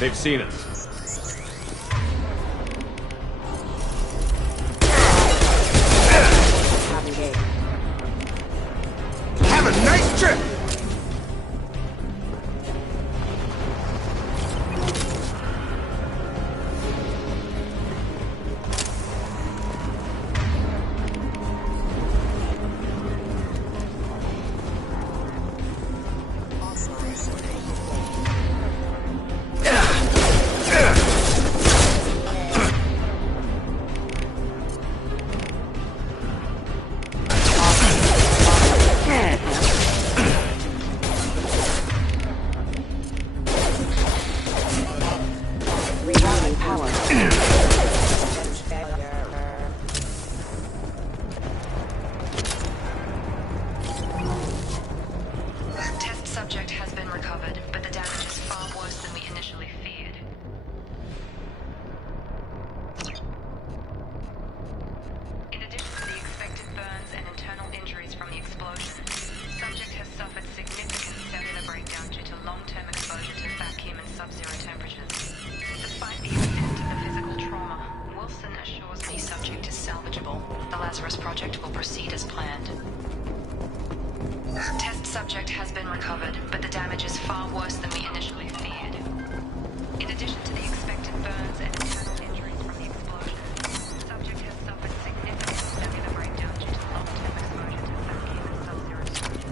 They've seen us. Have a nice trip! The Lazarus Project will proceed as planned. Test subject has been recovered, but the damage is far worse than we initially feared. In addition to the expected burns and internal injuries from the explosion, subject has suffered significant cellular breakdown due to long-term exposure to vacuum and sub-zero exposure.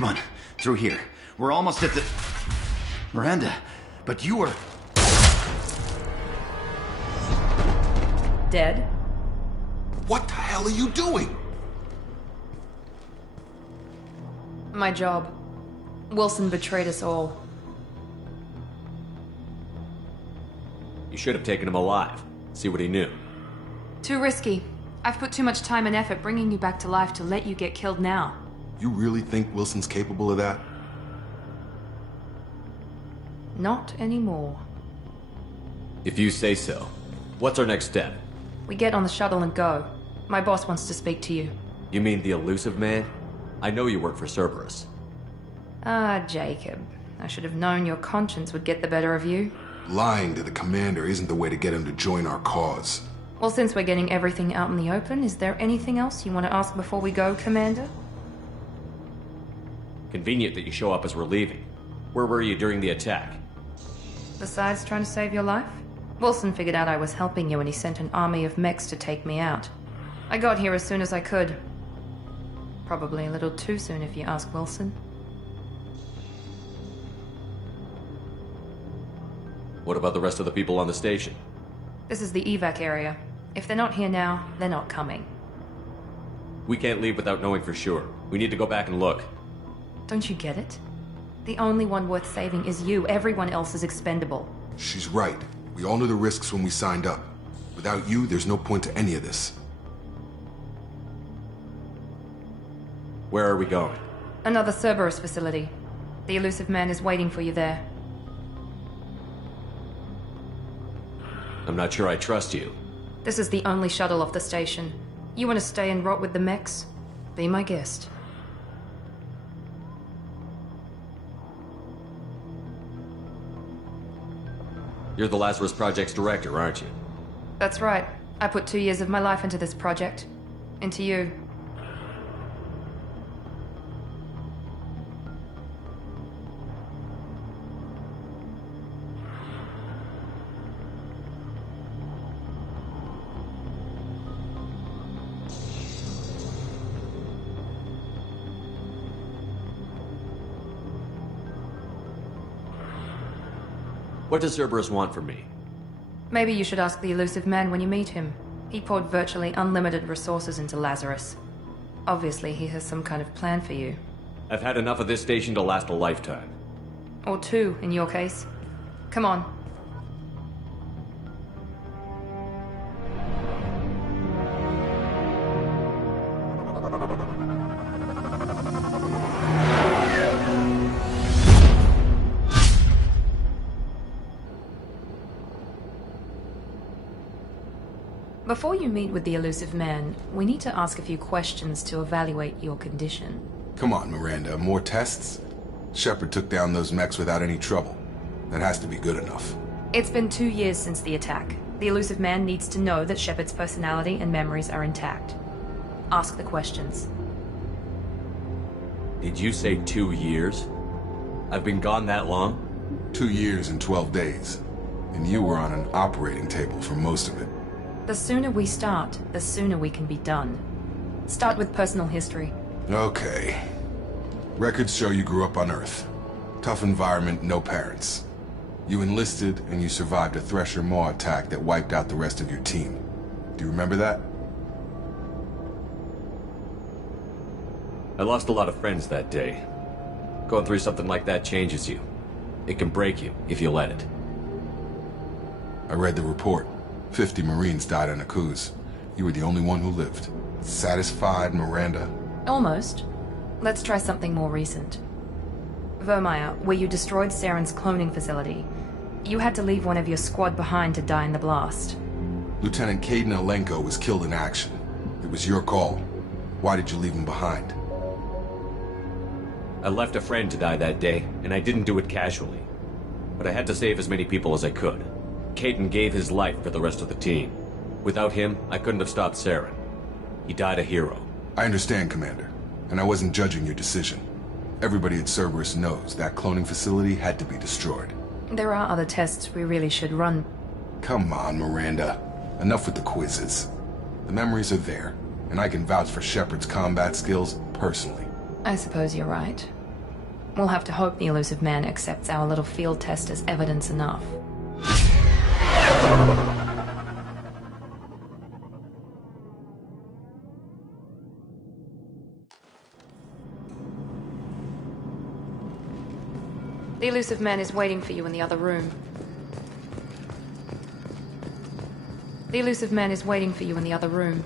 Come on, through here. We're almost at the... Miranda, but you were... Dead? What the hell are you doing? My job. Wilson betrayed us all. You should have taken him alive. See what he knew. Too risky. I've put too much time and effort bringing you back to life to let you get killed now. You really think Wilson's capable of that? Not anymore. If you say so. What's our next step? We get on the shuttle and go. My boss wants to speak to you. You mean the elusive man? I know you work for Cerberus. Ah, Jacob. I should have known your conscience would get the better of you. Lying to the commander isn't the way to get him to join our cause. Well, since we're getting everything out in the open, is there anything else you want to ask before we go, Commander? Convenient that you show up as we're leaving. Where were you during the attack? Besides trying to save your life? Wilson figured out I was helping you and he sent an army of mechs to take me out. I got here as soon as I could. Probably a little too soon if you ask Wilson. What about the rest of the people on the station? This is the evac area. If they're not here now, they're not coming. We can't leave without knowing for sure. We need to go back and look. Don't you get it? The only one worth saving is you. Everyone else is expendable. She's right. We all knew the risks when we signed up. Without you, there's no point to any of this. Where are we going? Another Cerberus facility. The elusive man is waiting for you there. I'm not sure I trust you. This is the only shuttle off the station. You want to stay and rot with the mechs? Be my guest. You're the Lazarus Project's director, aren't you? That's right. I put 2 years of my life into this project. Into you. What does Cerberus want from me? Maybe you should ask the elusive man when you meet him. He poured virtually unlimited resources into Lazarus. Obviously, he has some kind of plan for you. I've had enough of this station to last a lifetime. Or two, in your case. Come on. Before you meet with the Elusive Man, we need to ask a few questions to evaluate your condition. Come on, Miranda, more tests? Shepard took down those mechs without any trouble. That has to be good enough. It's been 2 years since the attack. The Elusive Man needs to know that Shepard's personality and memories are intact. Ask the questions. Did you say 2 years? I've been gone that long? 2 years and 12 days. And you were on an operating table for most of it. The sooner we start, the sooner we can be done. Start with personal history. Okay. Records show you grew up on Earth. Tough environment, no parents. You enlisted, and you survived a Thresher Maw attack that wiped out the rest of your team. Do you remember that? I lost a lot of friends that day. Going through something like that changes you. It can break you, if you let it. I read the report. 50 Marines died on Akuz. You were the only one who lived. Satisfied, Miranda? Almost. Let's try something more recent. Vermeer, where you destroyed Saren's cloning facility. You had to leave one of your squad behind to die in the blast. Lieutenant Kaidan Alenko was killed in action. It was your call. Why did you leave him behind? I left a friend to die that day, and I didn't do it casually. But I had to save as many people as I could. Kaidan gave his life for the rest of the team. Without him, I couldn't have stopped Saren. He died a hero. I understand, Commander, and I wasn't judging your decision. Everybody at Cerberus knows that cloning facility had to be destroyed. There are other tests we really should run. Come on, Miranda. Enough with the quizzes. The memories are there, and I can vouch for Shepard's combat skills personally. I suppose you're right. We'll have to hope the Elusive Man accepts our little field test as evidence enough. The Elusive Man is waiting for you in the other room. The Elusive Man is waiting for you in the other room.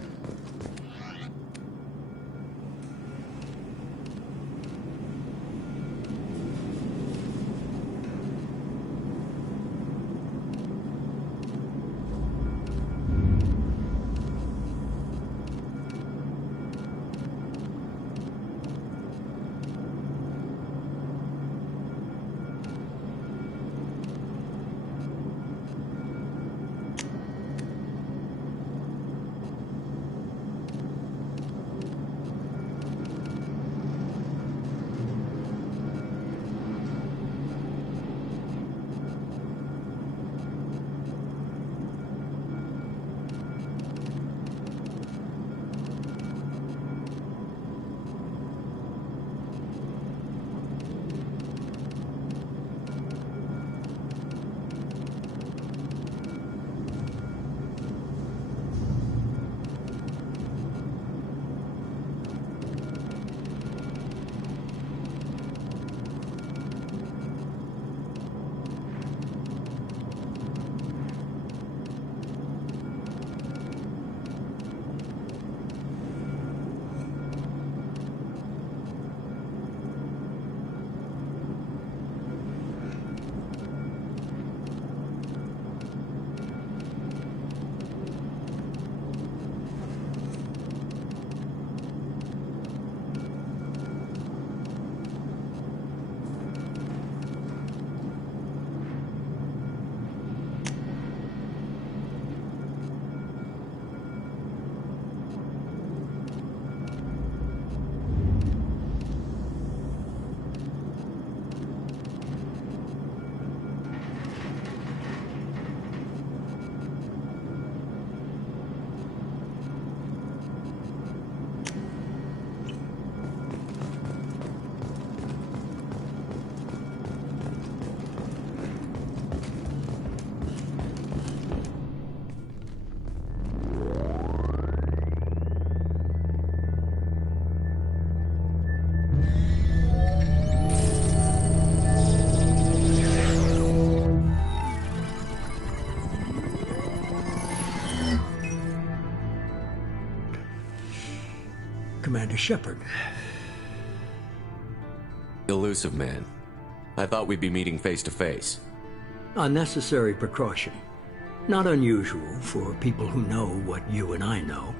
Commander Shepard. Elusive Man. I thought we'd be meeting face to face. A necessary precaution. Not unusual for people who know what you and I know.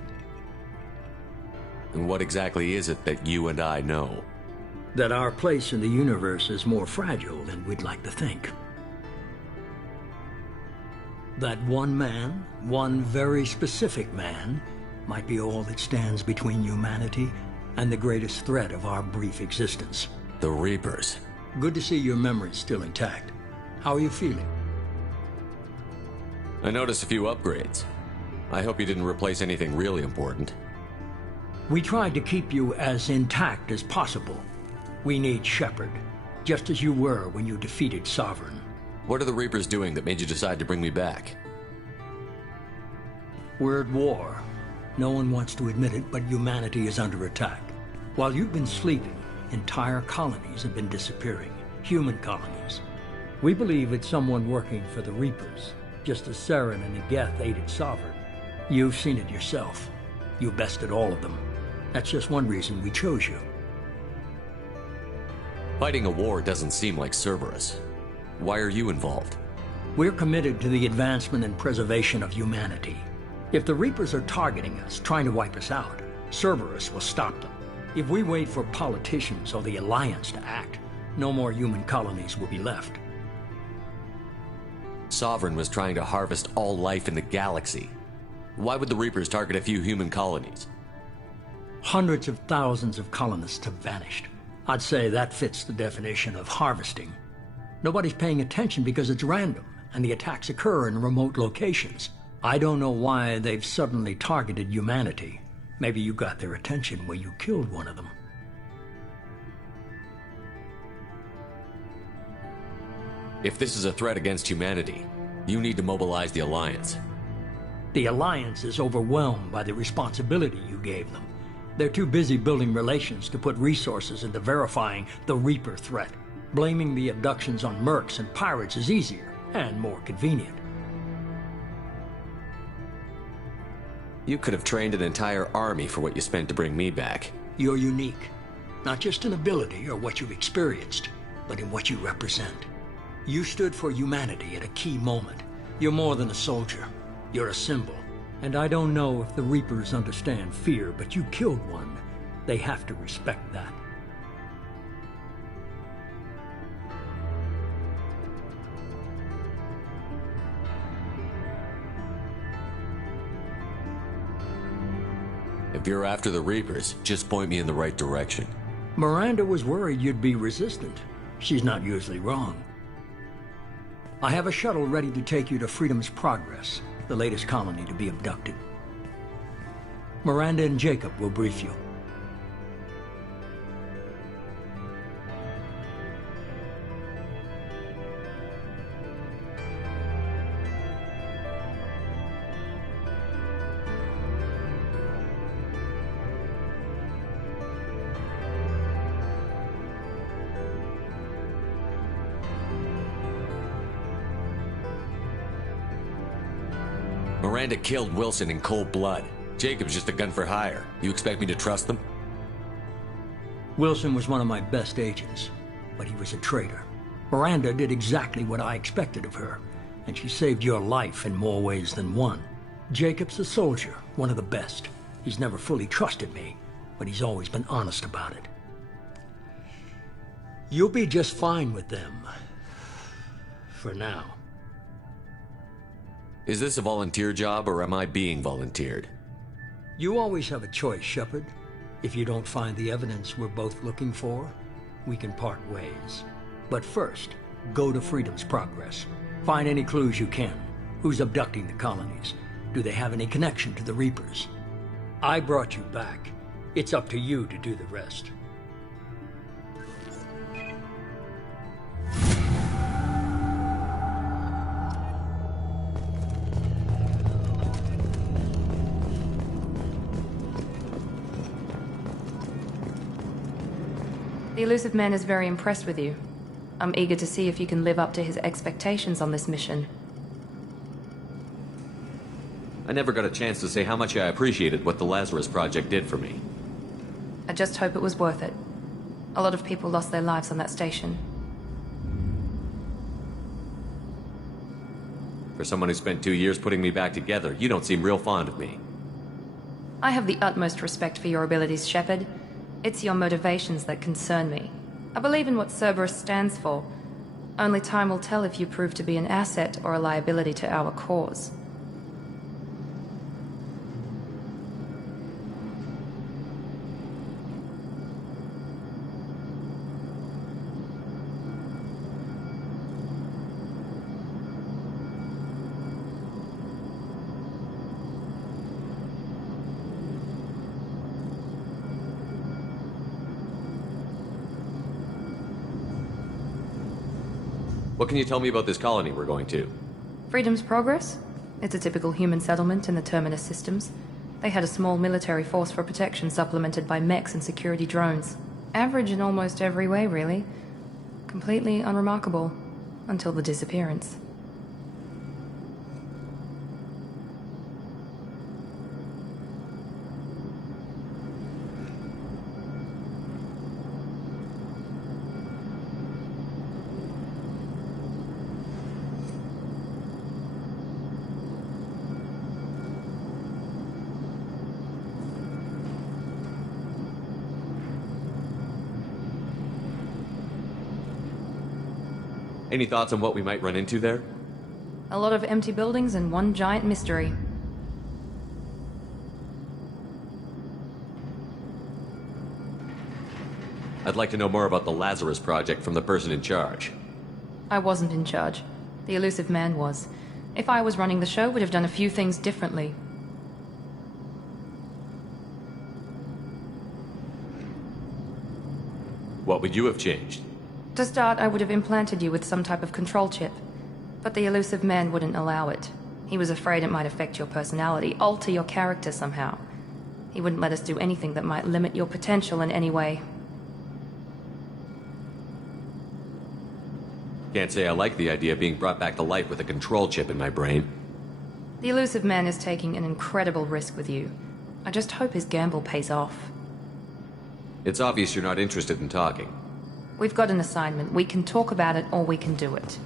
And what exactly is it that you and I know? That our place in the universe is more fragile than we'd like to think. That one man, one very specific man, might be all that stands between humanity and the greatest threat of our brief existence. The Reapers. Good to see your memory's still intact. How are you feeling? I noticed a few upgrades. I hope you didn't replace anything really important. We tried to keep you as intact as possible. We need Shepard, just as you were when you defeated Sovereign. What are the Reapers doing that made you decide to bring me back? We're at war. No one wants to admit it, but humanity is under attack. While you've been sleeping, entire colonies have been disappearing. Human colonies. We believe it's someone working for the Reapers, just as Saren and Negeth aided Sovereign. You've seen it yourself. You bested all of them. That's just one reason we chose you. Fighting a war doesn't seem like Cerberus. Why are you involved? We're committed to the advancement and preservation of humanity. If the Reapers are targeting us, trying to wipe us out, Cerberus will stop them. If we wait for politicians or the Alliance to act, no more human colonies will be left. Sovereign was trying to harvest all life in the galaxy. Why would the Reapers target a few human colonies? Hundreds of thousands of colonists have vanished. I'd say that fits the definition of harvesting. Nobody's paying attention because it's random, and the attacks occur in remote locations. I don't know why they've suddenly targeted humanity. Maybe you got their attention when you killed one of them. If this is a threat against humanity, you need to mobilize the Alliance. The Alliance is overwhelmed by the responsibility you gave them. They're too busy building relations to put resources into verifying the Reaper threat. Blaming the abductions on mercs and pirates is easier and more convenient. You could have trained an entire army for what you spent to bring me back. You're unique, not just in ability or what you've experienced, but in what you represent. You stood for humanity at a key moment. You're more than a soldier. You're a symbol. And I don't know if the Reapers understand fear, but you killed one. They have to respect that. If you're after the Reapers, just point me in the right direction. Miranda was worried you'd be resistant. She's not usually wrong. I have a shuttle ready to take you to Freedom's Progress, the latest colony to be abducted. Miranda and Jacob will brief you. Miranda killed Wilson in cold blood. Jacob's just a gun for hire. You expect me to trust them? Wilson was one of my best agents, but he was a traitor. Miranda did exactly what I expected of her, and she saved your life in more ways than one. Jacob's a soldier, one of the best. He's never fully trusted me, but he's always been honest about it. You'll be just fine with them. For now. Is this a volunteer job, or am I being volunteered? You always have a choice, Shepard. If you don't find the evidence we're both looking for, we can part ways. But first, go to Freedom's Progress. Find any clues you can. Who's abducting the colonies? Do they have any connection to the Reapers? I brought you back. It's up to you to do the rest. The Elusive Man is very impressed with you. I'm eager to see if you can live up to his expectations on this mission. I never got a chance to say how much I appreciated what the Lazarus Project did for me. I just hope it was worth it. A lot of people lost their lives on that station. For someone who spent 2 years putting me back together, you don't seem real fond of me. I have the utmost respect for your abilities, Shepard. It's your motivations that concern me. I believe in what Cerberus stands for. Only time will tell if you prove to be an asset or a liability to our cause. What can you tell me about this colony we're going to? Freedom's Progress? It's a typical human settlement in the Terminus systems. They had a small military force for protection supplemented by mechs and security drones. Average in almost every way, really. Completely unremarkable. Until the disappearance. Any thoughts on what we might run into there? A lot of empty buildings and one giant mystery. I'd like to know more about the Lazarus Project from the person in charge. I wasn't in charge. The elusive man was. If I was running the show, would have done a few things differently. What would you have changed? To start, I would have implanted you with some type of control chip. But the elusive man wouldn't allow it. He was afraid it might affect your personality, alter your character somehow. He wouldn't let us do anything that might limit your potential in any way. Can't say I like the idea of being brought back to life with a control chip in my brain. The elusive man is taking an incredible risk with you. I just hope his gamble pays off. It's obvious you're not interested in talking. We've got an assignment. We can talk about it, or we can do it.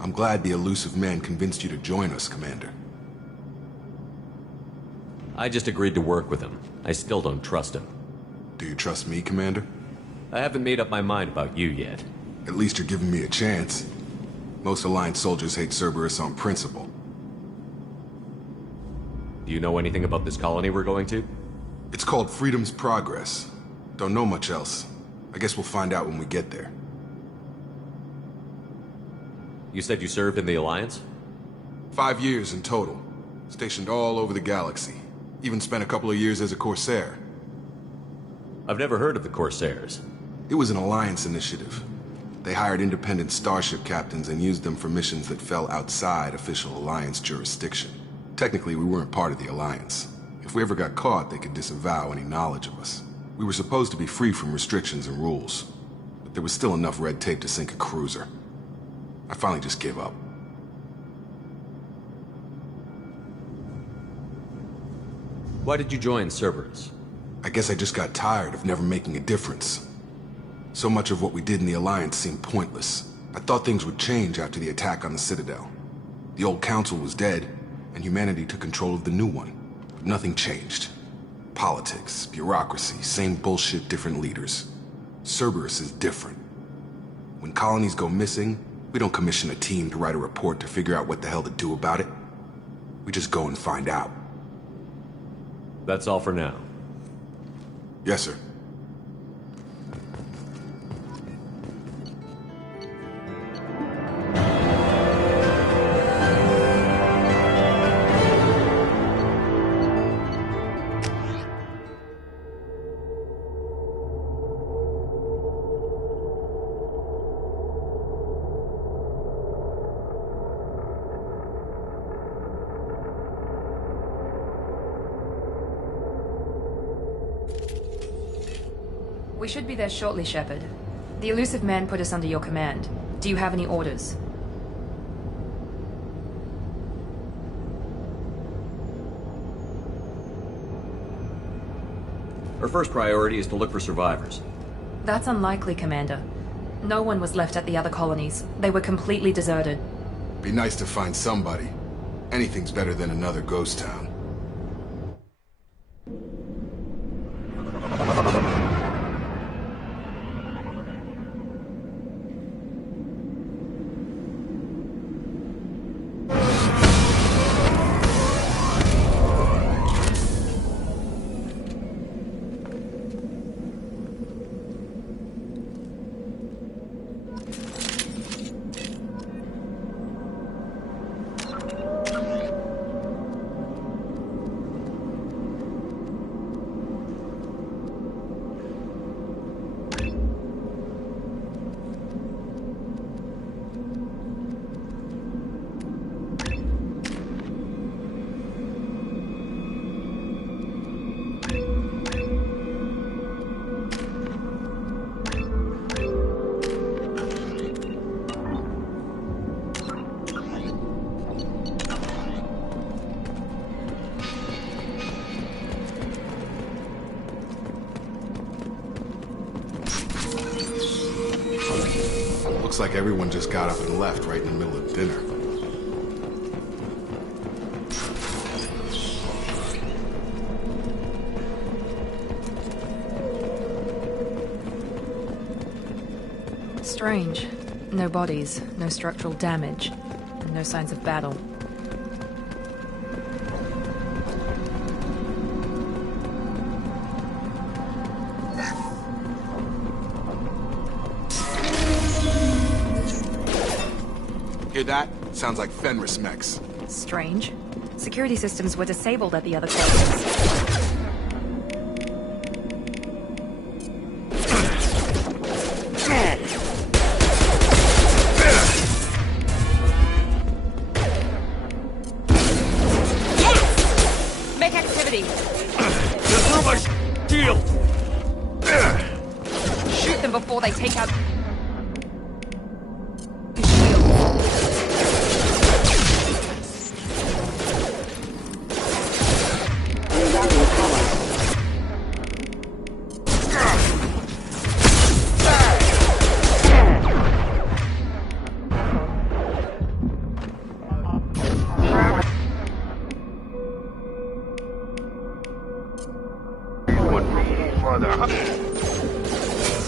I'm glad the elusive man convinced you to join us, Commander. I just agreed to work with him. I still don't trust him. Do you trust me, Commander? I haven't made up my mind about you yet. At least you're giving me a chance. Most Alliance soldiers hate Cerberus on principle. Do you know anything about this colony we're going to? It's called Freedom's Progress. Don't know much else. I guess we'll find out when we get there. You said you served in the Alliance? 5 years in total. Stationed all over the galaxy. Even spent a couple of years as a Corsair. I've never heard of the Corsairs. It was an Alliance initiative. They hired independent starship captains and used them for missions that fell outside official Alliance jurisdiction. Technically, we weren't part of the Alliance. If we ever got caught, they could disavow any knowledge of us. We were supposed to be free from restrictions and rules, but there was still enough red tape to sink a cruiser. I finally just gave up. Why did you join Cerberus? I guess I just got tired of never making a difference. So much of what we did in the Alliance seemed pointless. I thought things would change after the attack on the Citadel. The old council was dead, and humanity took control of the new one. But nothing changed. Politics, bureaucracy, same bullshit, different leaders. Cerberus is different. When colonies go missing, we don't commission a team to write a report to figure out what the hell to do about it. We just go and find out. That's all for now. Yes, sir. We should be there shortly, Shepard. The elusive man put us under your command. Do you have any orders? Her first priority is to look for survivors. That's unlikely, Commander. No one was left at the other colonies. They were completely deserted. Be nice to find somebody. Anything's better than another ghost town. Looks like everyone just got up and left right in the middle of dinner. Strange. No bodies, no structural damage, and no signs of battle. Hear that? Sounds like Fenris mechs. Strange. Security systems were disabled at the other colonies. Mech activity! They're through my shield! Shoot them before they take out...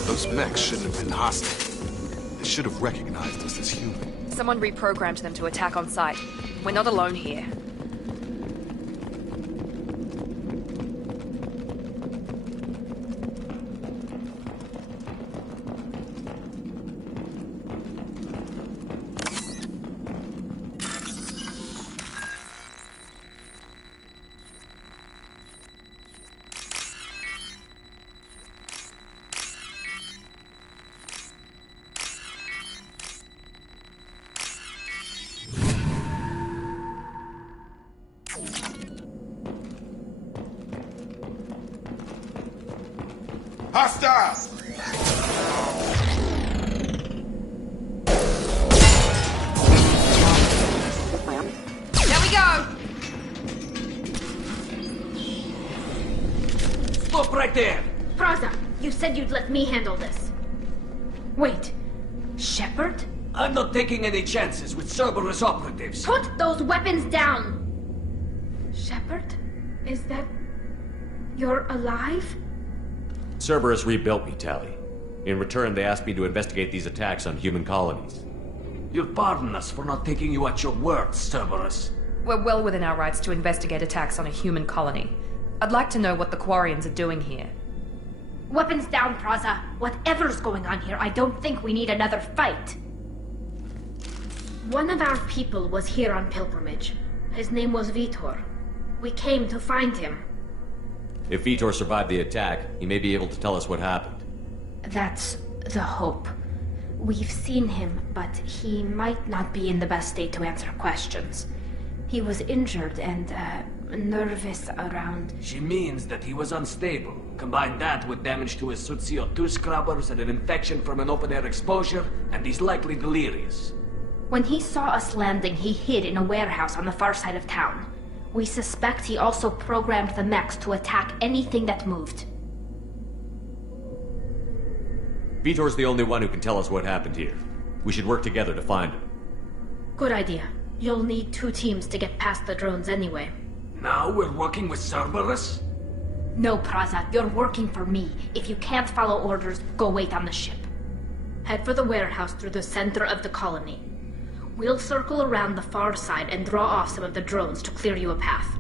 Those mechs shouldn't have been hostile. They should have recognized us as human. Someone reprogrammed them to attack on sight. We're not alone here. Hostiles! There we go! Stop right there! Praza, you said you'd let me handle this. Wait, Shepard? I'm not taking any chances with Cerberus operatives. Put those weapons down! Shepard? Is that... you're alive? Cerberus rebuilt me, Tali. In return, they asked me to investigate these attacks on human colonies. You'll pardon us for not taking you at your word, Cerberus. We're well within our rights to investigate attacks on a human colony. I'd like to know what the Quarians are doing here. Weapons down, Praza. Whatever's going on here, I don't think we need another fight. One of our people was here on pilgrimage. His name was Vitor. We came to find him. If Vitor survived the attack, he may be able to tell us what happened. That's the hope. We've seen him, but he might not be in the best state to answer questions. He was injured and, nervous around... She means that he was unstable. Combine that with damage to his suit CO2 scrubbers and an infection from an open-air exposure, and he's likely delirious. When he saw us landing, he hid in a warehouse on the far side of town. We suspect he also programmed the mechs to attack anything that moved. Vitor's the only one who can tell us what happened here. We should work together to find him. Good idea. You'll need 2 teams to get past the drones anyway. Now we're working with Cerberus? No, Praza, you're working for me. If you can't follow orders, go wait on the ship. Head for the warehouse through the center of the colony. We'll circle around the far side and draw off some of the drones to clear you a path.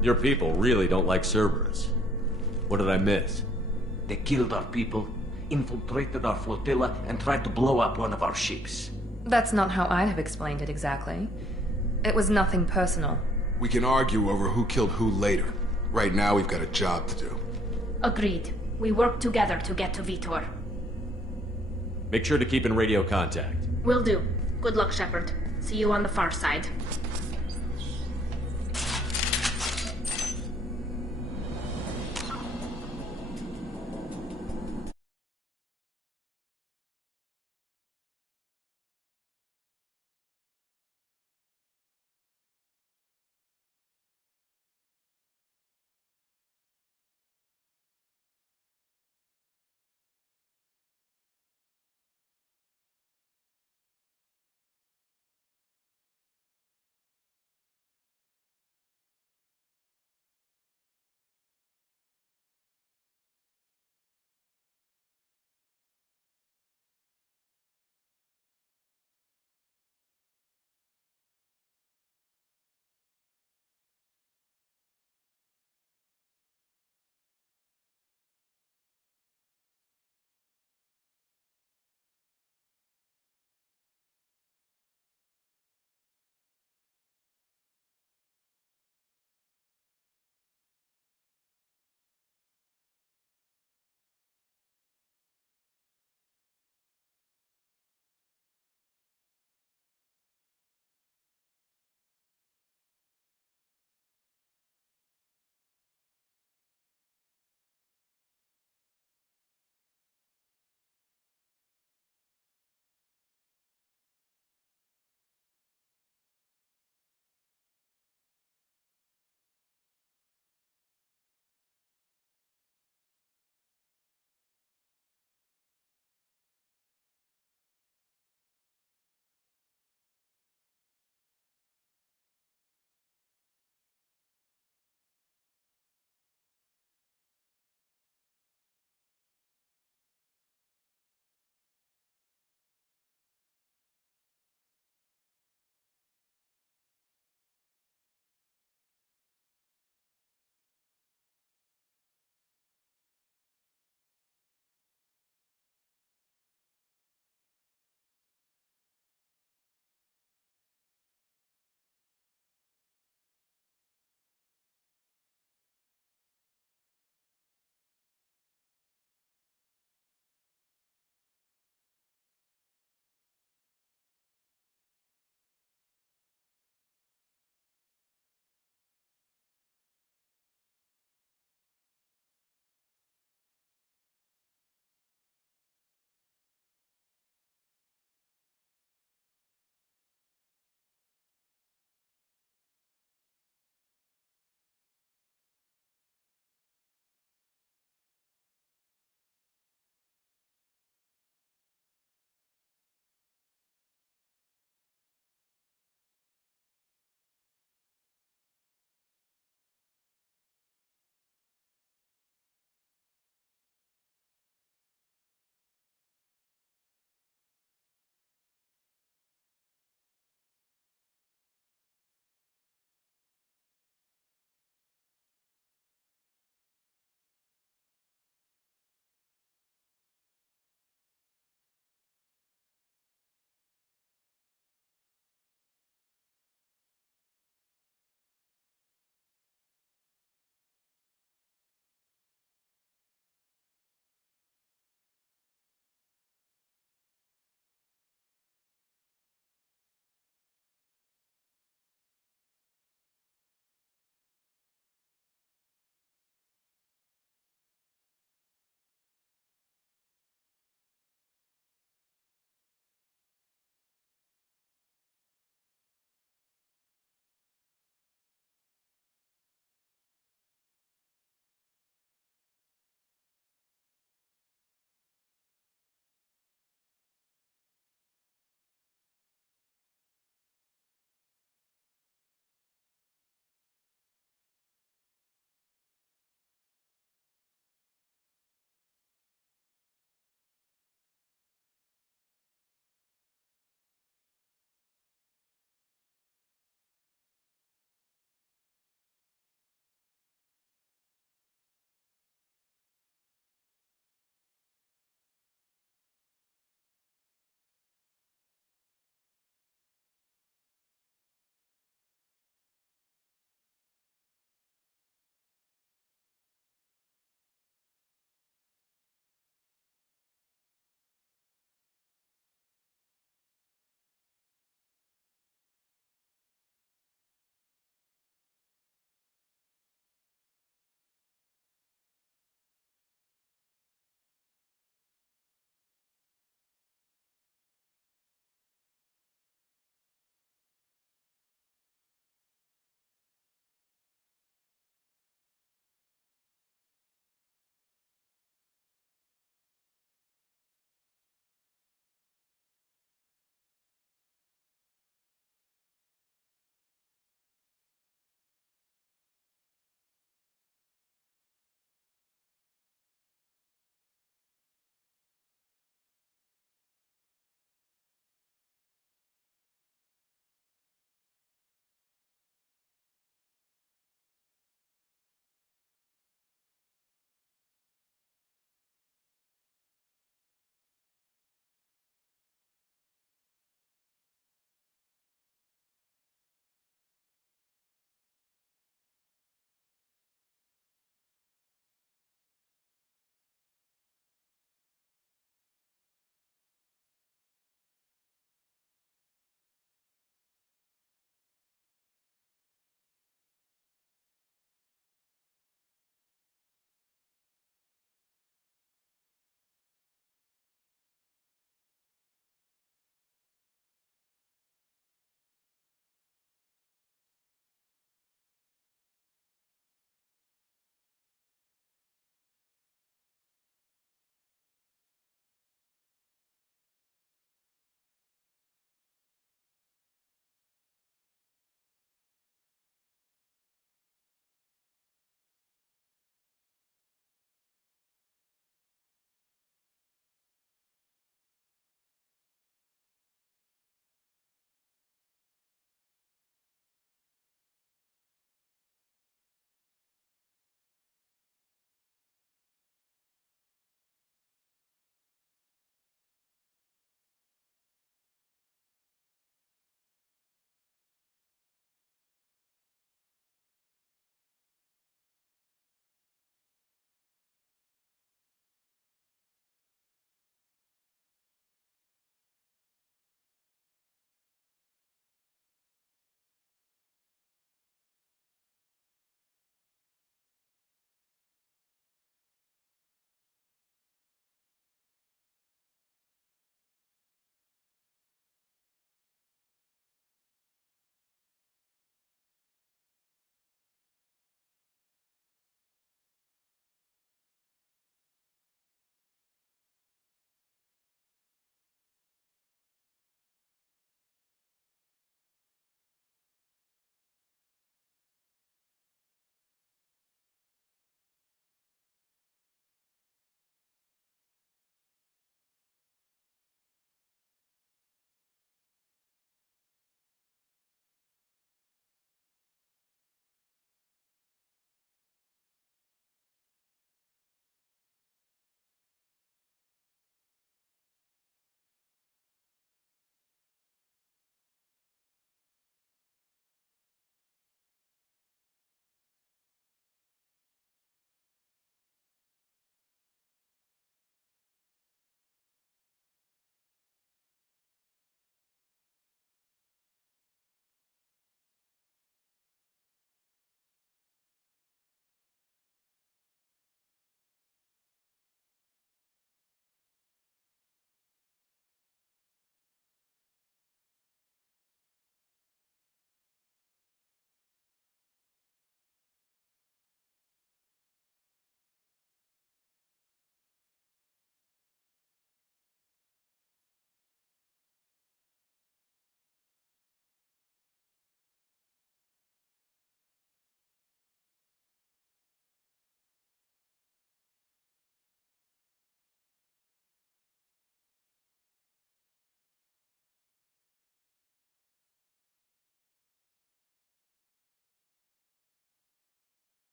Your people really don't like Cerberus. What did I miss? They killed our people, infiltrated our flotilla, and tried to blow up one of our ships. That's not how I'd have explained it exactly. It was nothing personal. We can argue over who killed who later. Right now, we've got a job to do. Agreed. We work together to get to Vitor. Make sure to keep in radio contact. Will do. Good luck, Shepard. See you on the far side.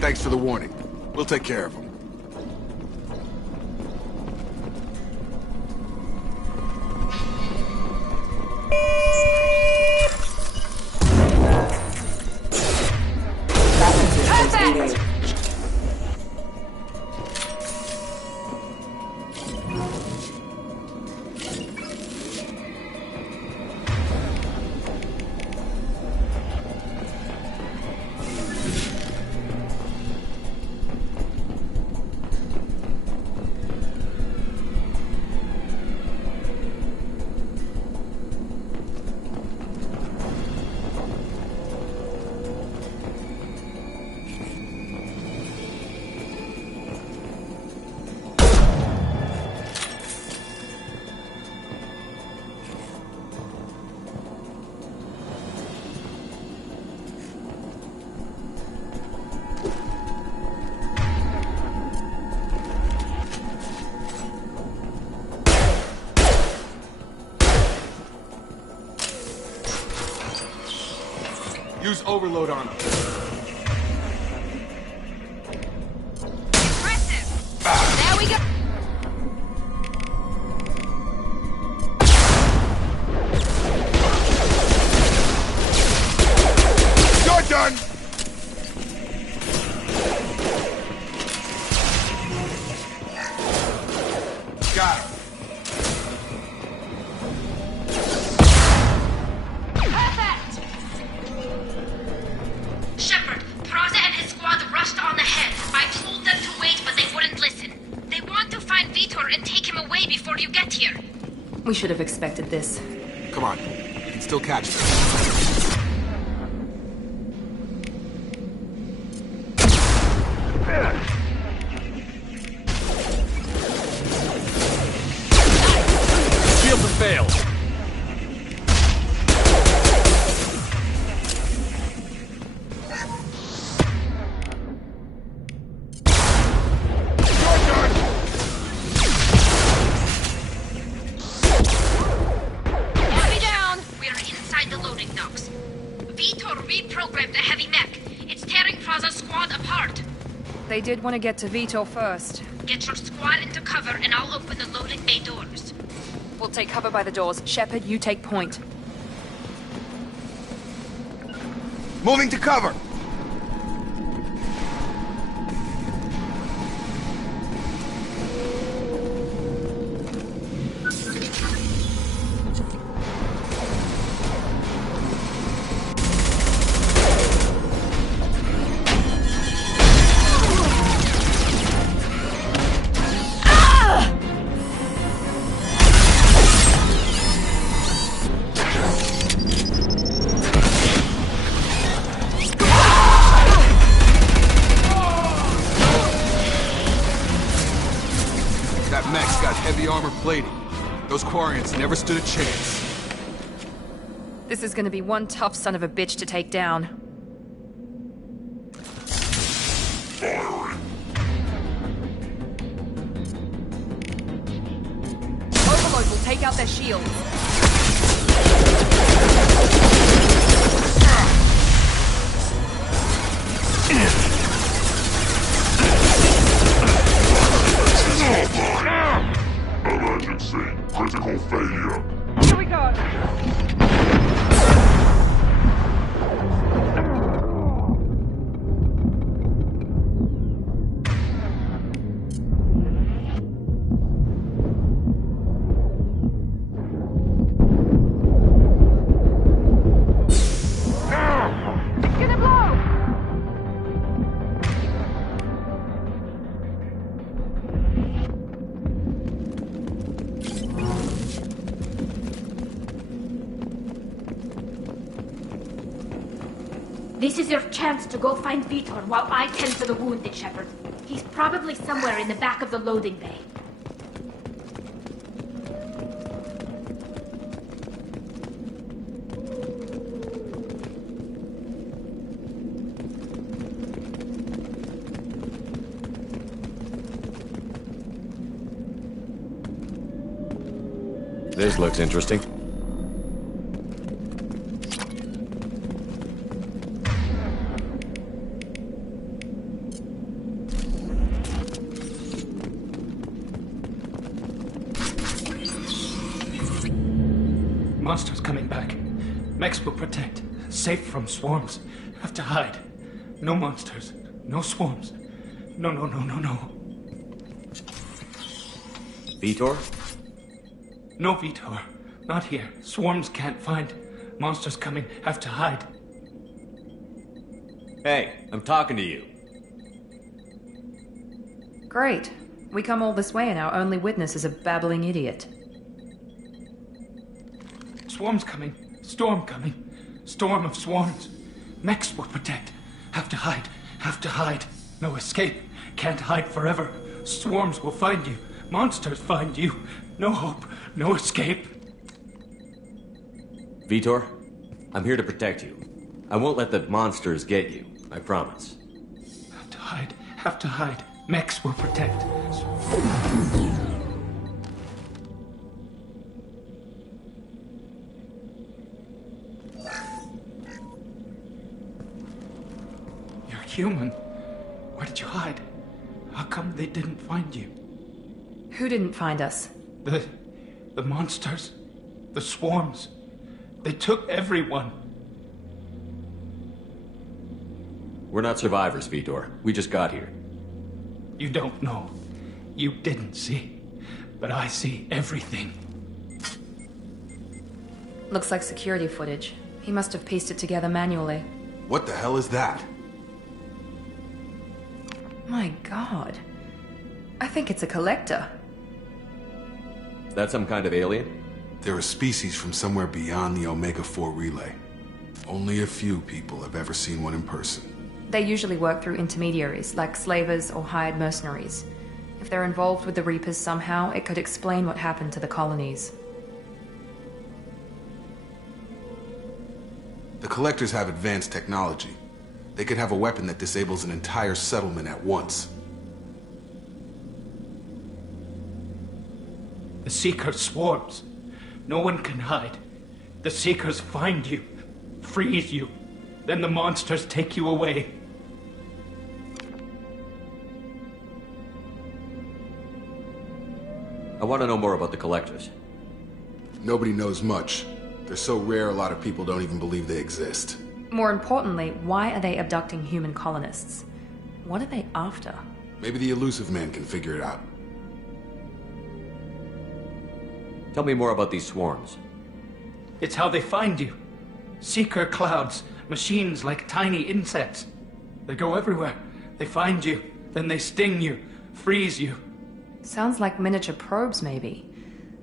Thanks for the warning. We'll take care of him. Use overload on him. Impressive! There we go! You're done! Got him. Shepard, Praza and his squad rushed on ahead. I told them to wait, but they wouldn't listen. They want to find Vitor and take him away before you get here. We should have expected this. Come on. You can still catch them. Shields have failed. Enemy down! We are inside the loading docks. Vitor reprogrammed the heavy mech. It's tearing Praza's squad apart. They did want to get to Vitor first. Get your squad into cover and I'll open the loading bay doors. We'll take cover by the doors. Shepard, you take point. Moving to cover! That mech's got heavy armor plating. Those Quarians never stood a chance. This is gonna be one tough son of a bitch to take down. Overload will take out their shields. Emergency. Critical failure. Here we go! It's gonna blow! This is your chance to go find Vitor while I tend to the wounded, Shepard. He's probably somewhere in the back of the loading bay. This looks interesting. Monsters coming back. Mechs will protect. Safe from swarms. Have to hide. No monsters. No swarms. No. Vitor? No, Vitor. Not here. Swarms can't find. Monsters coming. Have to hide. Hey, I'm talking to you. Great. We come all this way and our only witness is a babbling idiot. Swarms coming. Storm coming. Storm of swarms. Mechs will protect. Have to hide. Have to hide. No escape. Can't hide forever. Swarms will find you. Monsters find you. No hope. No escape. Vitor, I'm here to protect you. I won't let the monsters get you. I promise. Have to hide. Have to hide. Mechs will protect. You're human. Where did you hide? How come they didn't find you? Who didn't find us? The monsters. The swarms. They took everyone. We're not survivors, Vitor. We just got here. You don't know. You didn't see. But I see everything. Looks like security footage. He must have pieced it together manually. What the hell is that? My god. I think it's a collector. Is that some kind of alien? They're a species from somewhere beyond the Omega-4 relay. Only a few people have ever seen one in person. They usually work through intermediaries, like slavers or hired mercenaries. If they're involved with the Reapers somehow, it could explain what happened to the colonies. The Collectors have advanced technology. They could have a weapon that disables an entire settlement at once. The Seeker swarms. No one can hide. The Seekers find you, freeze you. Then the monsters take you away. I want to know more about the Collectors. Nobody knows much. They're so rare, a lot of people don't even believe they exist. More importantly, why are they abducting human colonists? What are they after? Maybe the Elusive Man can figure it out. Tell me more about these swarms. It's how they find you. Seeker clouds, machines like tiny insects. They go everywhere. They find you, then they sting you, freeze you. Sounds like miniature probes, maybe.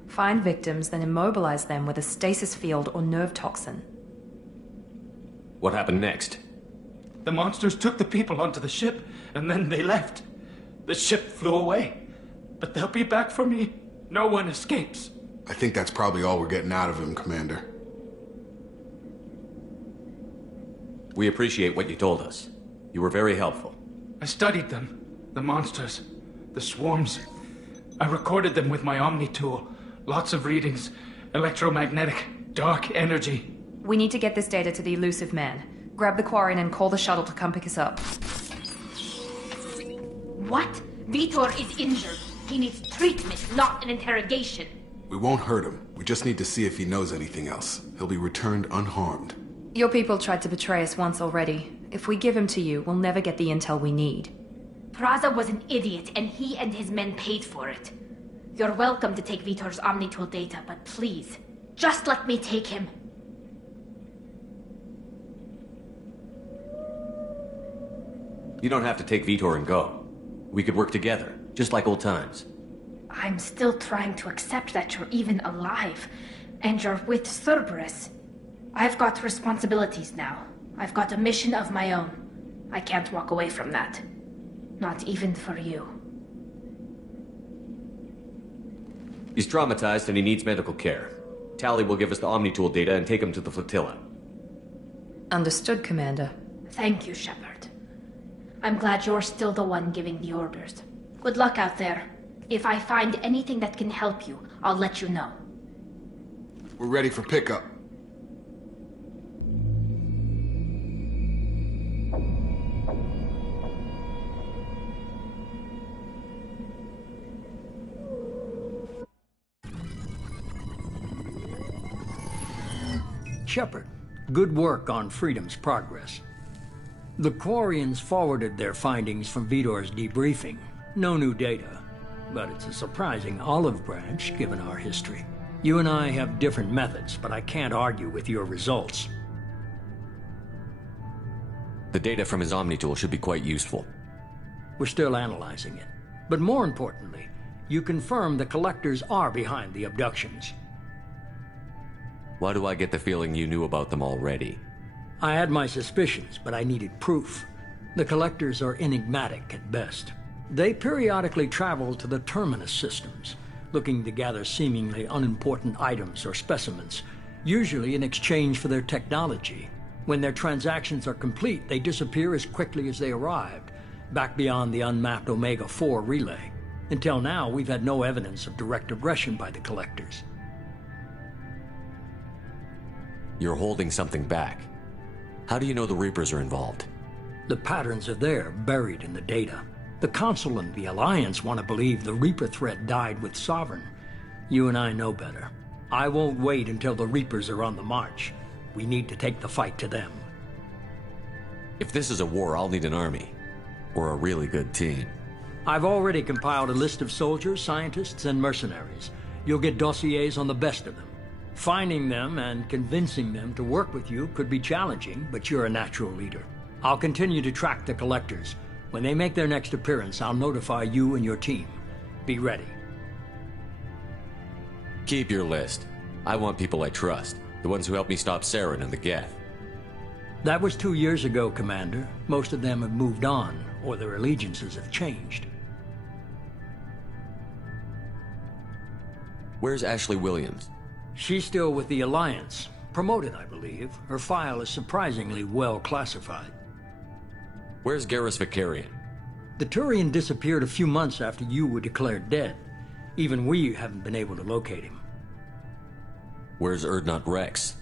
Find victims, then immobilize them with a stasis field or nerve toxin. What happened next? The monsters took the people onto the ship, and then they left. The ship flew away. But they'll be back for me. No one escapes. I think that's probably all we're getting out of him, Commander. We appreciate what you told us. You were very helpful. I studied them. The monsters. The swarms. I recorded them with my Omni tool. Lots of readings. Electromagnetic. Dark energy. We need to get this data to the Elusive Man. Grab the Quarian and call the shuttle to come pick us up. What? Vitor is injured. He needs treatment, not an interrogation. We won't hurt him. We just need to see if he knows anything else. He'll be returned unharmed. Your people tried to betray us once already. If we give him to you, we'll never get the intel we need. Praza was an idiot, and he and his men paid for it. You're welcome to take Vitor's Omnitool data, but please, just let me take him. You don't have to take Vitor and go. We could work together, just like old times. I'm still trying to accept that you're even alive, and you're with Cerberus. I've got responsibilities now. I've got a mission of my own. I can't walk away from that. Not even for you. He's traumatized and he needs medical care. Tali will give us the Omnitool data and take him to the flotilla. Understood, Commander. Thank you, Shepard. I'm glad you're still the one giving the orders. Good luck out there. If I find anything that can help you, I'll let you know. We're ready for pickup. Shepard, good work on Freedom's progress. The Quarians forwarded their findings from Vidor's debriefing. No new data, but it's a surprising olive branch given our history. You and I have different methods, but I can't argue with your results. The data from his Omni-tool should be quite useful. We're still analyzing it. But more importantly, you confirm the Collectors are behind the abductions. Why do I get the feeling you knew about them already? I had my suspicions, but I needed proof. The Collectors are enigmatic at best. They periodically travel to the Terminus systems, looking to gather seemingly unimportant items or specimens, usually in exchange for their technology. When their transactions are complete, they disappear as quickly as they arrived, back beyond the unmapped Omega-4 relay. Until now, we've had no evidence of direct aggression by the Collectors. You're holding something back. How do you know the Reapers are involved? The patterns are there, buried in the data. The Council and the Alliance want to believe the Reaper threat died with Sovereign. You and I know better. I won't wait until the Reapers are on the march. We need to take the fight to them. If this is a war, I'll need an army. Or a really good team. I've already compiled a list of soldiers, scientists, and mercenaries. You'll get dossiers on the best of them. Finding them and convincing them to work with you could be challenging, but you're a natural leader. I'll continue to track the Collectors. When they make their next appearance, I'll notify you and your team. Be ready. Keep your list. I want people I trust. The ones who helped me stop Saren and the Geth. That was 2 years ago, Commander. Most of them have moved on, or their allegiances have changed. Where's Ashley Williams? She's still with the Alliance. Promoted, I believe. Her file is surprisingly well classified. Where's Garrus Vakarian? The Turian disappeared a few months after you were declared dead. Even we haven't been able to locate him. Where's Urdnot Rex?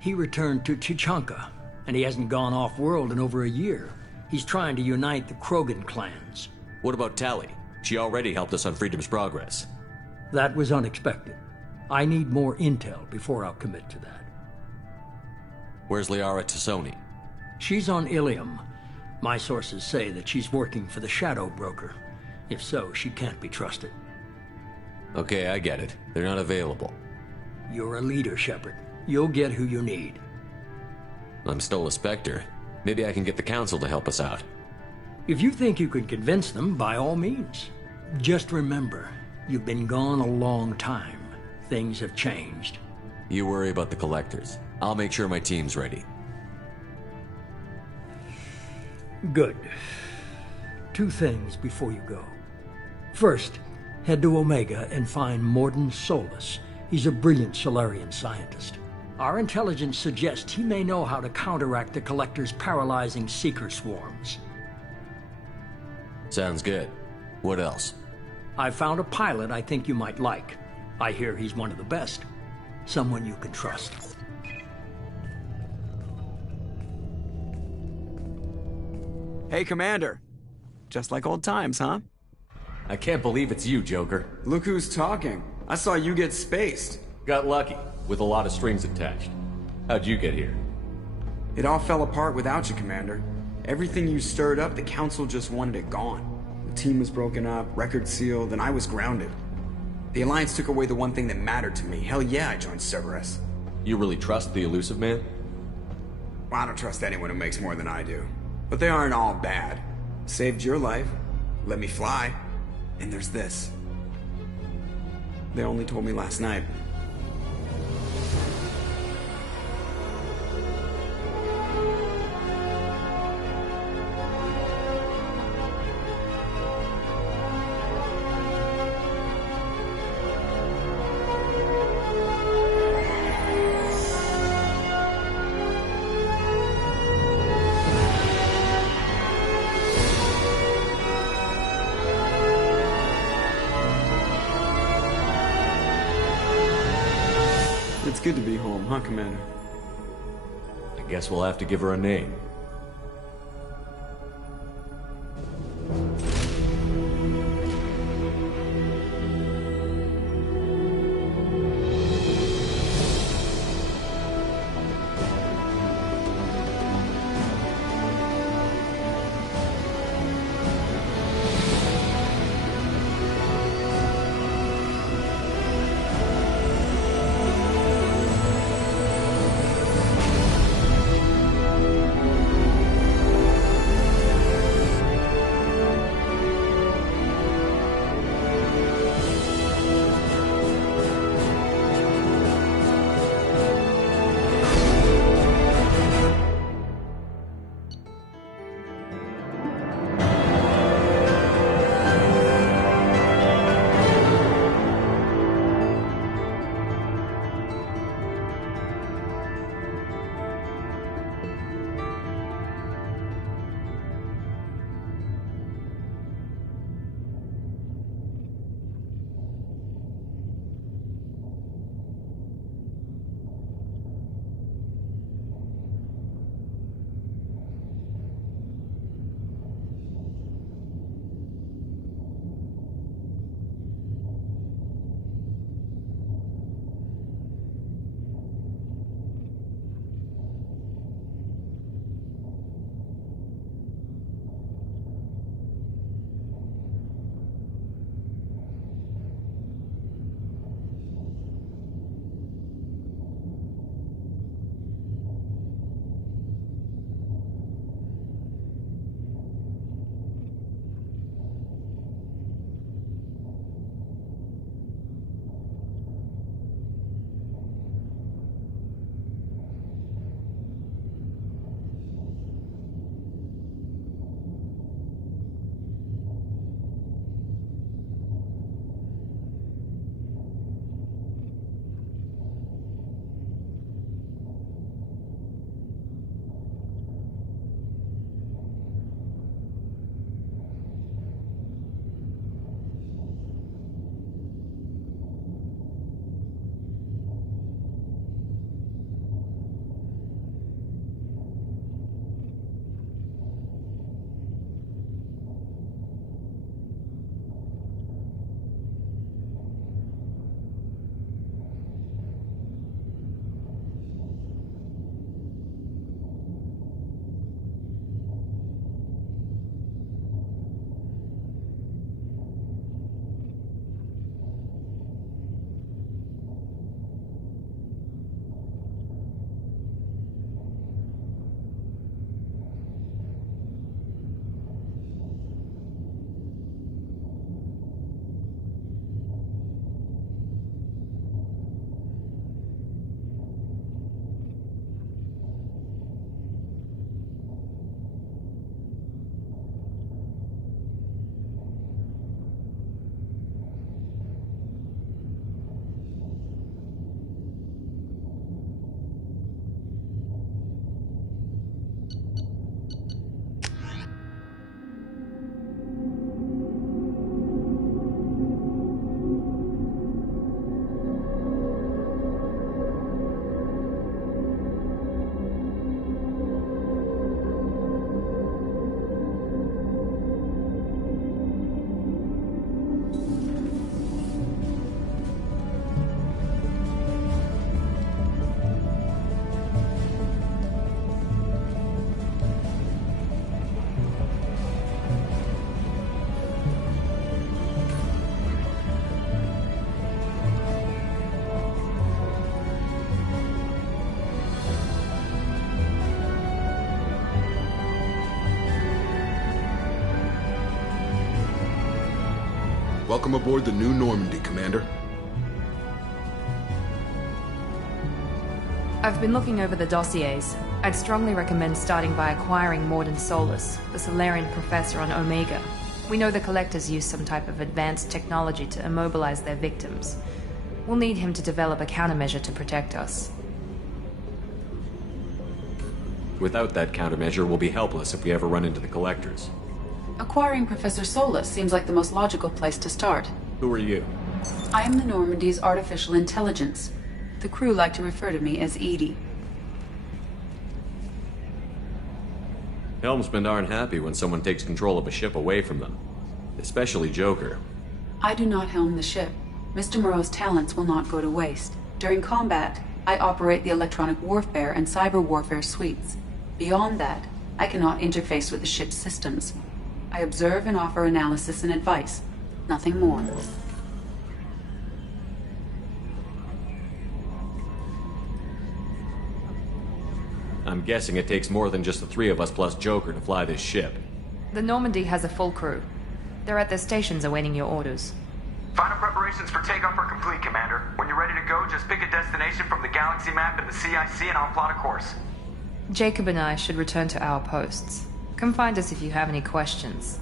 He returned to Tuchanka, and he hasn't gone off-world in over a year. He's trying to unite the Krogan clans. What about Tali? She already helped us on Freedom's progress. That was unexpected. I need more intel before I'll commit to that. Where's Liara Tassoni? She's on Ilium. My sources say that she's working for the Shadow Broker. If so, she can't be trusted. Okay, I get it. They're not available. You're a leader, Shepard. You'll get who you need. I'm still a Spectre. Maybe I can get the Council to help us out. If you think you can convince them, by all means. Just remember, you've been gone a long time. Things have changed. You worry about the Collectors. I'll make sure my team's ready. Good. 2 things before you go. First, head to Omega and find Mordin Solus. He's a brilliant Solarian scientist. Our intelligence suggests he may know how to counteract the Collector's paralyzing Seeker swarms. Sounds good. What else? I found a pilot I think you might like. I hear he's one of the best. Someone you can trust. Hey, Commander. Just like old times, huh? I can't believe it's you, Joker. Look who's talking. I saw you get spaced. Got lucky, with a lot of strings attached. How'd you get here? It all fell apart without you, Commander. Everything you stirred up, the Council just wanted it gone. The team was broken up, record sealed, and I was grounded. The Alliance took away the one thing that mattered to me. Hell yeah, I joined Cerberus. You really trust the Illusive Man? Well, I don't trust anyone who makes more than I do. But they aren't all bad. Saved your life, let me fly, and there's this. They only told me last night. It's good to be home, huh, Commander? I guess we'll have to give her a name. Welcome aboard the new Normandy, Commander. I've been looking over the dossiers. I'd strongly recommend starting by acquiring Mordin Solus, the Solarian professor on Omega. We know the Collectors use some type of advanced technology to immobilize their victims. We'll need him to develop a countermeasure to protect us. Without that countermeasure, we'll be helpless if we ever run into the Collectors. Acquiring Professor Solus seems like the most logical place to start. Who are you? I am the Normandy's artificial intelligence. The crew like to refer to me as Edie. Helmsmen aren't happy when someone takes control of a ship away from them. Especially Joker. I do not helm the ship. Mr. Moreau's talents will not go to waste. During combat, I operate the electronic warfare and cyber warfare suites. Beyond that, I cannot interface with the ship's systems. I observe and offer analysis and advice. Nothing more. I'm guessing it takes more than just the three of us plus Joker to fly this ship. The Normandy has a full crew. They're at their stations awaiting your orders. Final preparations for takeoff are complete, Commander. When you're ready to go, just pick a destination from the galaxy map in the CIC and I'll plot a course. Jacob and I should return to our posts. Come find us if you have any questions.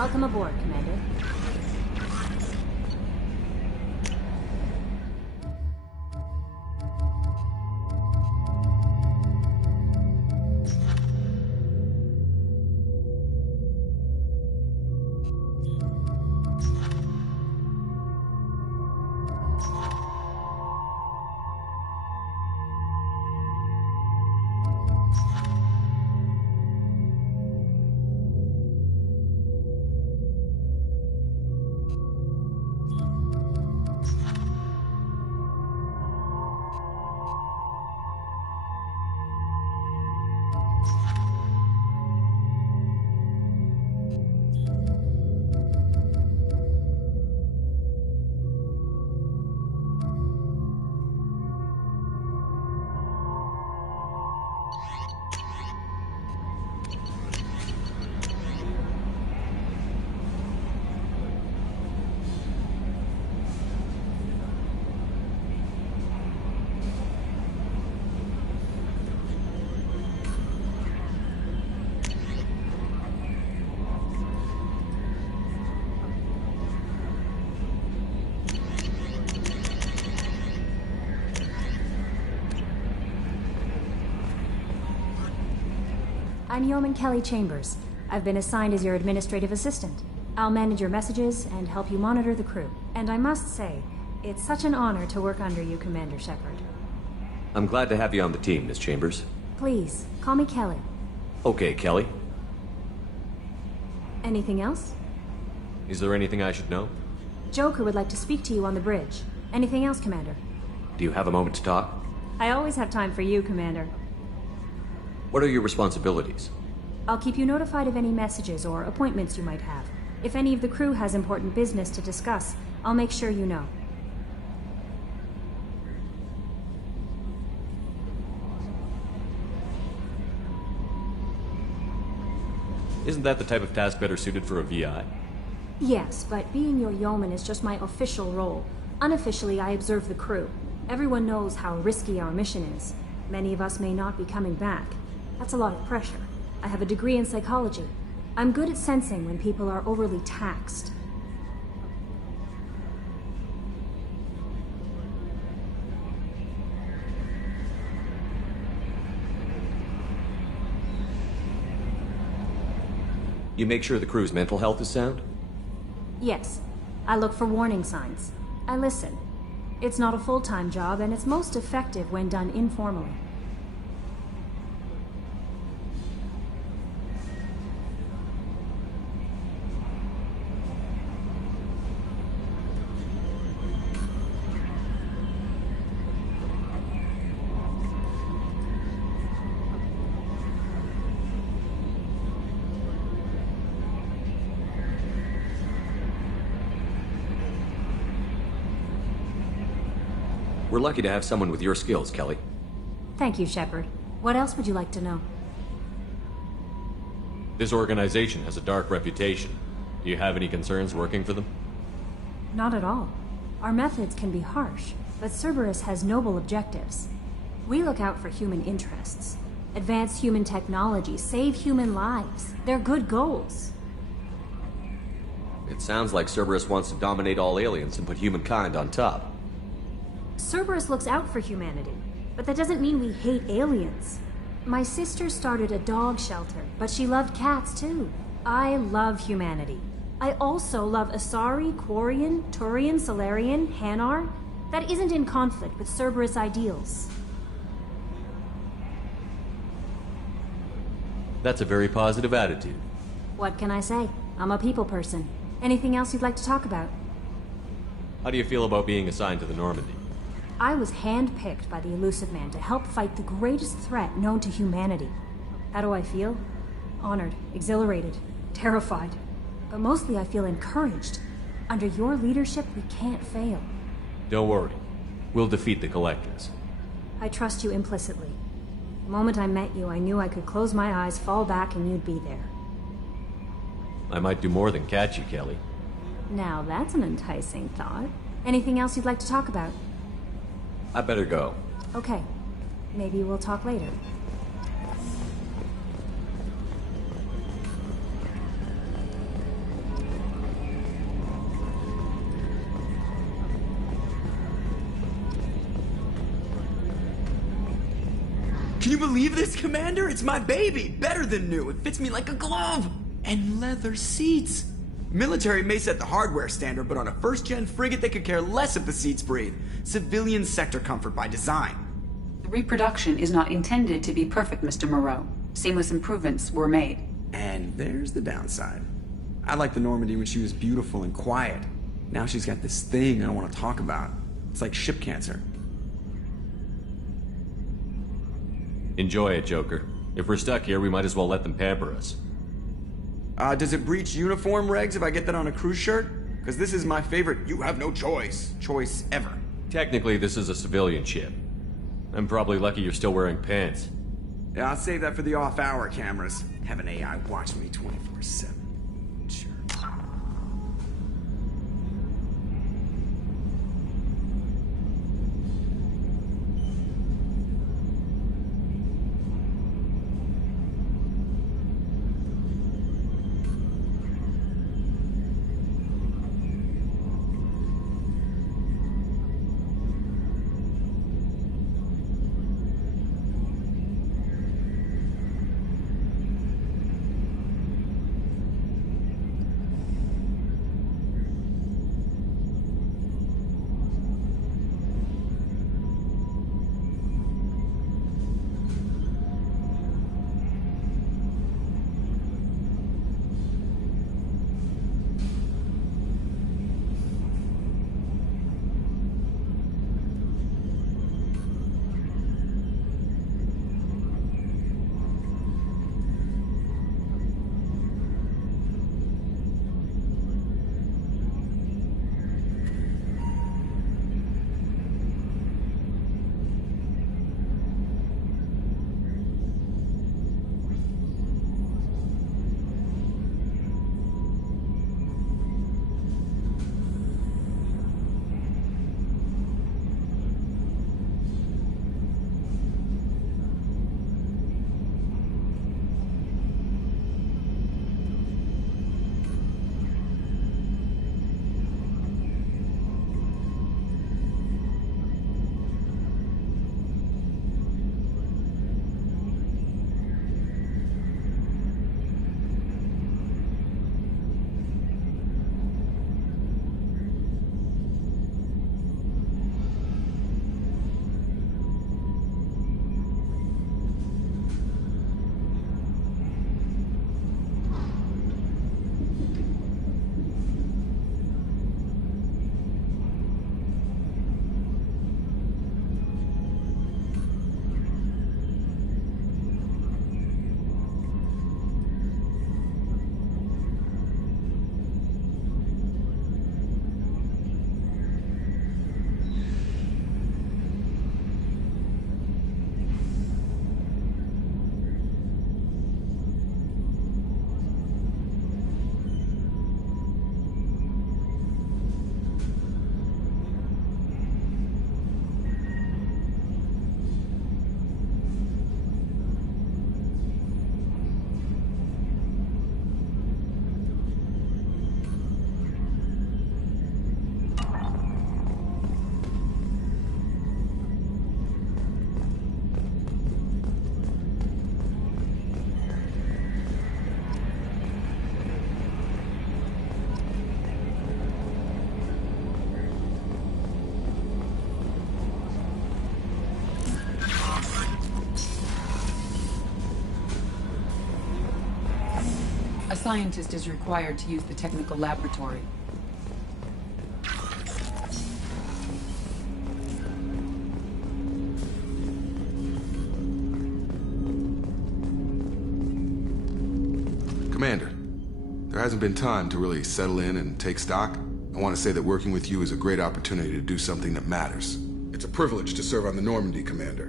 Welcome aboard, Commander. I'm Yeoman Kelly Chambers. I've been assigned as your administrative assistant. I'll manage your messages and help you monitor the crew. And I must say, it's such an honor to work under you, Commander Shepard. I'm glad to have you on the team, Miss Chambers. Please, call me Kelly. Okay, Kelly. Anything else? Is there anything I should know? Joker would like to speak to you on the bridge. Anything else, Commander? Do you have a moment to talk? I always have time for you, Commander. What are your responsibilities? I'll keep you notified of any messages or appointments you might have. If any of the crew has important business to discuss, I'll make sure you know. Isn't that the type of task better suited for a VI? Yes, but being your yeoman is just my official role. Unofficially, I observe the crew. Everyone knows how risky our mission is. Many of us may not be coming back. That's a lot of pressure. I have a degree in psychology. I'm good at sensing when people are overly taxed. You make sure the crew's mental health is sound? Yes. I look for warning signs. I listen. It's not a full-time job, and it's most effective when done informally. We're lucky to have someone with your skills, Kelly. Thank you, Shepard. What else would you like to know? This organization has a dark reputation. Do you have any concerns working for them? Not at all. Our methods can be harsh, but Cerberus has noble objectives. We look out for human interests. Advance human technology, save human lives. They're good goals. It sounds like Cerberus wants to dominate all aliens and put humankind on top. Cerberus looks out for humanity, but that doesn't mean we hate aliens. My sister started a dog shelter, but she loved cats too. I love humanity. I also love Asari, Quarian, Turian, Solarian, Hanar. That isn't in conflict with Cerberus ideals. That's a very positive attitude. What can I say? I'm a people person. Anything else you'd like to talk about? How do you feel about being assigned to the Normandy? I was handpicked by the Illusive Man to help fight the greatest threat known to humanity. How do I feel? Honored, exhilarated, terrified. But mostly I feel encouraged. Under your leadership, we can't fail. Don't worry. We'll defeat the Collectors. I trust you implicitly. The moment I met you, I knew I could close my eyes, fall back, and you'd be there. I might do more than catch you, Kelly. Now that's an enticing thought. Anything else you'd like to talk about? I better go. Okay. Maybe we'll talk later. Can you believe this, Commander? It's my baby! Better than new. It fits me like a glove! And leather seats! Military may set the hardware standard, but on a first-gen frigate they could care less if the seats breathe. Civilian sector comfort by design. The reproduction is not intended to be perfect, Mr. Moreau. Seamless improvements were made. And there's the downside. I liked the Normandy when she was beautiful and quiet. Now she's got this thing I don't want to talk about. It's like ship cancer. Enjoy it, Joker. If we're stuck here, we might as well let them pamper us. Does it breach uniform regs if I get that on a cruise shirt? Because this is my favorite you have no choice ever. Technically, this is a civilian ship. I'm probably lucky you're still wearing pants. Yeah, I'll save that for the off-hour cameras. Have an AI watch me 24/7. Sure. A scientist is required to use the technical laboratory. Commander, there hasn't been time to really settle in and take stock. I want to say that working with you is a great opportunity to do something that matters. It's a privilege to serve on the Normandy, Commander.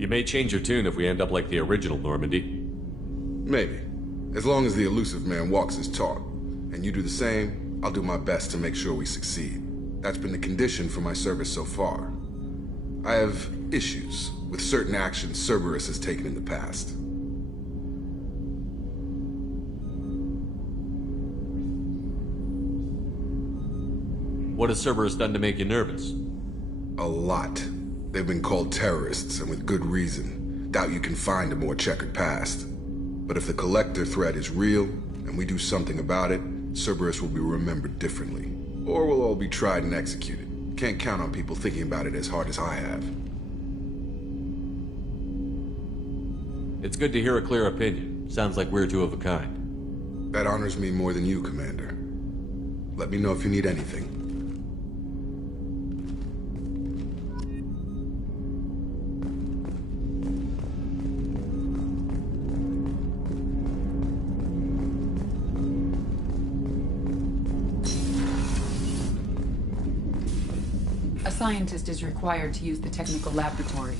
You may change your tune if we end up like the original Normandy. Maybe. As long as the elusive man walks his talk, and you do the same, I'll do my best to make sure we succeed. That's been the condition for my service so far. I have issues with certain actions Cerberus has taken in the past. What has Cerberus done to make you nervous? A lot. They've been called terrorists, and with good reason. Doubt you can find a more checkered past. But if the Collector threat is real, and we do something about it, Cerberus will be remembered differently. Or we'll all be tried and executed. Can't count on people thinking about it as hard as I have. It's good to hear a clear opinion. Sounds like we're two of a kind. That honors me more than you, Commander. Let me know if you need anything. A scientist is required to use the technical laboratory.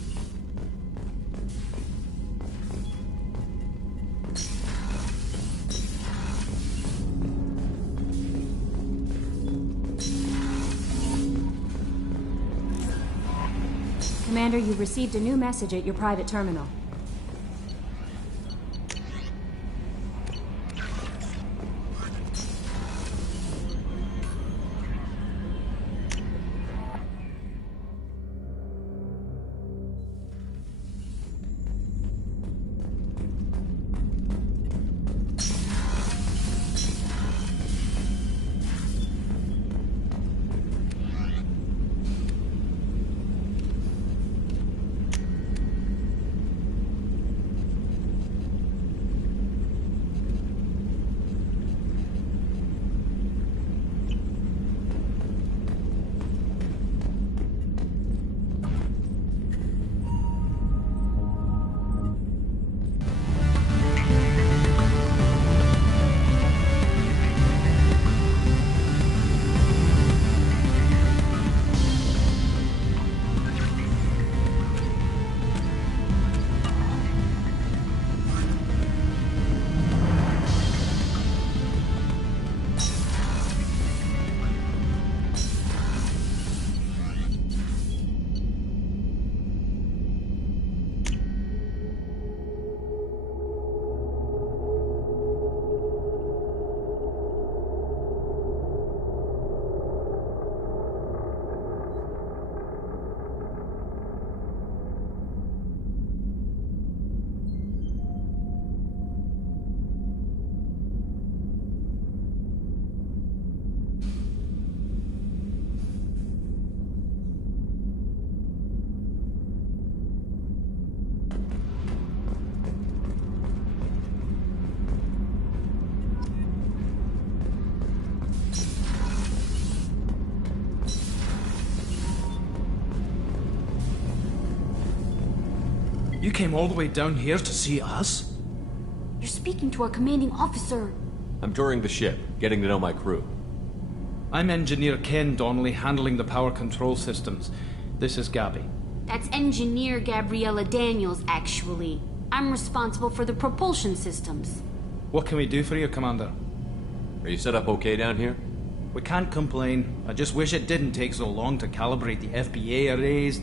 Commander, you've received a new message at your private terminal. You came all the way down here to see us? You're speaking to our commanding officer. I'm touring the ship, getting to know my crew. I'm Engineer Ken Donnelly, handling the power control systems. This is Gabby. That's Engineer Gabriella Daniels, actually. I'm responsible for the propulsion systems. What can we do for you, Commander? Are you set up okay down here? We can't complain. I just wish it didn't take so long to calibrate the FBA arrays.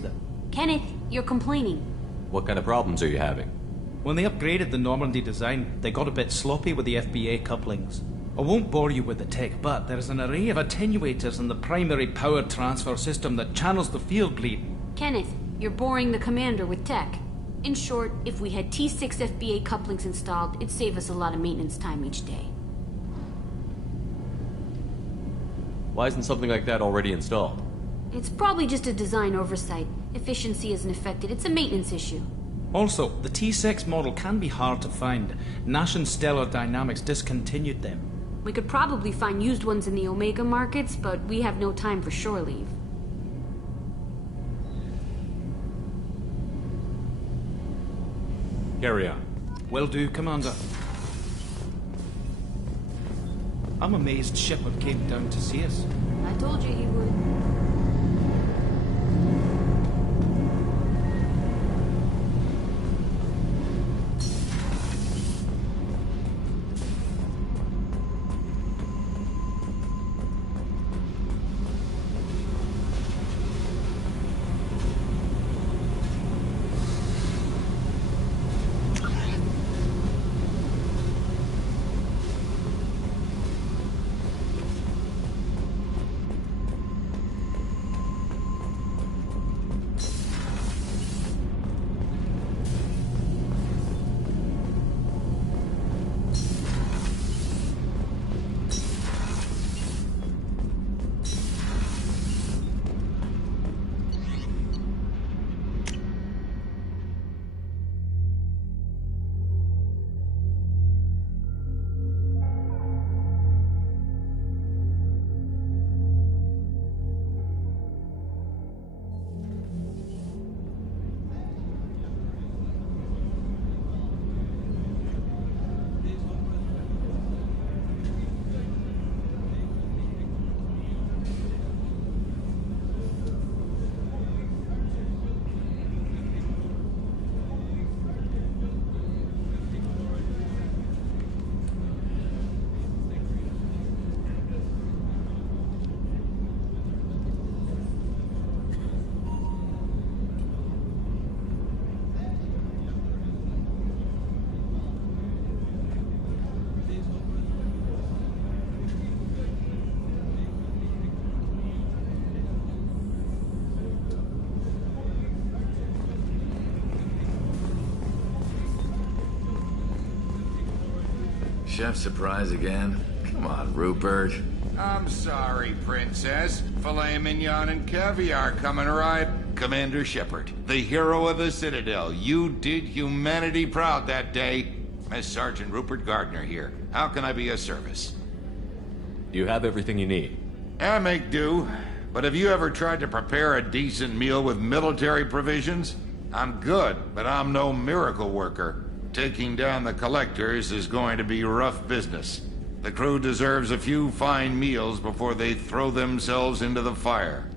Kenneth, you're complaining. What kind of problems are you having? When they upgraded the Normandy design, they got a bit sloppy with the FBA couplings. I won't bore you with the tech, but there's an array of attenuators in the primary power transfer system that channels the field bleed. Kenneth, you're boring the commander with tech. In short, if we had T6 FBA couplings installed, it'd save us a lot of maintenance time each day. Why isn't something like that already installed? It's probably just a design oversight. Efficiency isn't affected. It's a maintenance issue. Also, the T6 model can be hard to find. Nash and Stellar Dynamics discontinued them. We could probably find used ones in the Omega markets, but we have no time for shore leave. Carry on. Will do, Commander. I'm amazed Shepard came down to see us. I told you he would. Chef surprise again? Come on, Rupert. I'm sorry, Princess. Filet mignon and caviar coming right. Commander Shepard, the hero of the Citadel. You did humanity proud that day. As Sergeant Rupert Gardner here. How can I be of service? You have everything you need. I make do. But have you ever tried to prepare a decent meal with military provisions? I'm good, but I'm no miracle worker. Taking down the collectors is going to be rough business. The crew deserves a few fine meals before they throw themselves into the fire.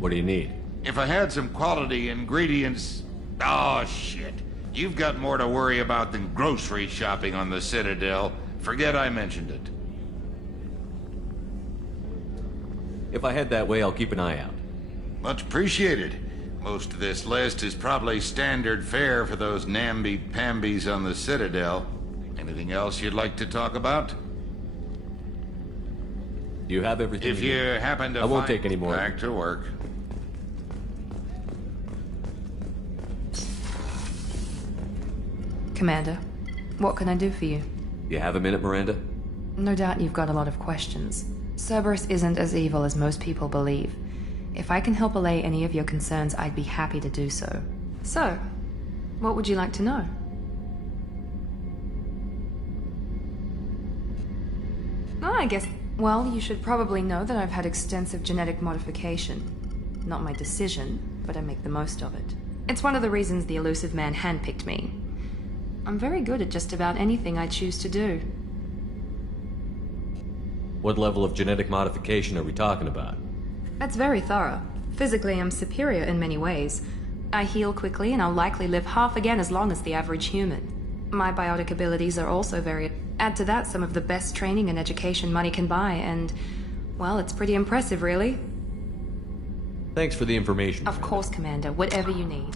What do you need? If I had some quality ingredients... Oh, shit. You've got more to worry about than grocery shopping on the Citadel. Forget I mentioned it. If I head that way, I'll keep an eye out. Much appreciated. Most of this list is probably standard fare for those namby-pambies on the Citadel. Anything else you'd like to talk about? You have everything If you need. happen to I won't find- take any more. Back to work. Commander, what can I do for you? You have a minute, Miranda? No doubt you've got a lot of questions. Cerberus isn't as evil as most people believe. If I can help allay any of your concerns, I'd be happy to do so. So, what would you like to know? Oh, I guess... Well, you should probably know that I've had extensive genetic modification. Not my decision, but I make the most of it. It's one of the reasons the Elusive Man handpicked me. I'm very good at just about anything I choose to do. What level of genetic modification are we talking about? That's very thorough. Physically, I'm superior in many ways. I heal quickly, and I'll likely live half again as long as the average human. My biotic abilities are also very... Add to that some of the best training and education money can buy, and... well, it's pretty impressive, really. Thanks for the information. Of course, Commander. Whatever you need.